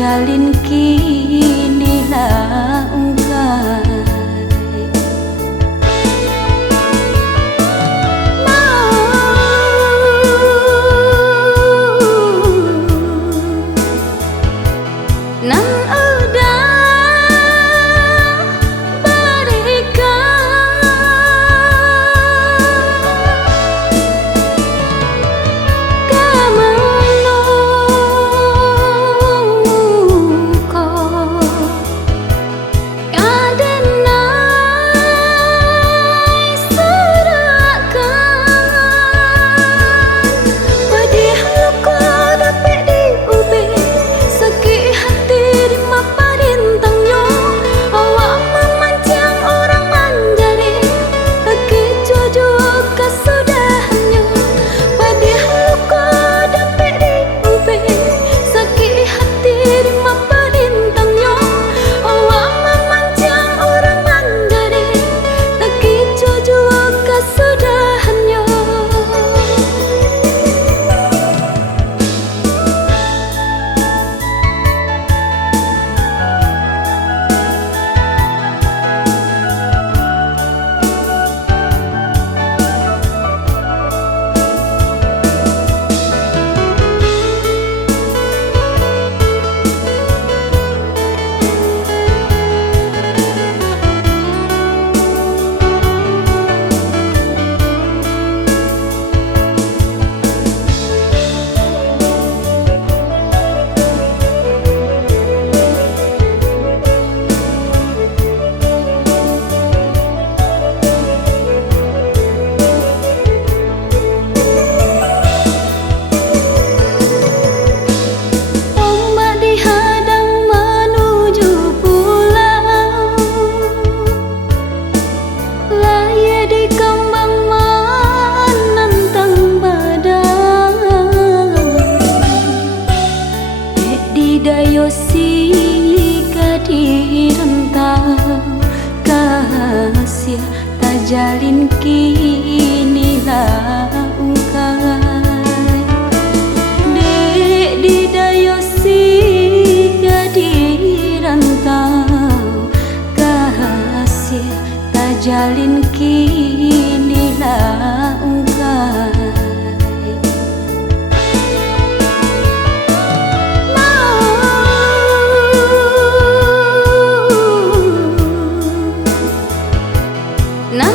jalin kini langkai. Nan udah berikan kemenuko kadenai serakan pedih luka dapet diubi sakit hati di maparintangnya awak memancing orang manjari lagi jujur kesudahannya pedih luka dapet diubi sakit hati di maparintangnya awak memancing orang manjari lagi jujur kesudahannya. Ombak dihadang menuju pulau, laya di kembang menantang badai. Di dayosi di rentau kasih tak jalin kini langkai. Di dayosi di rantau kasih tak jalin kini langkai. Nan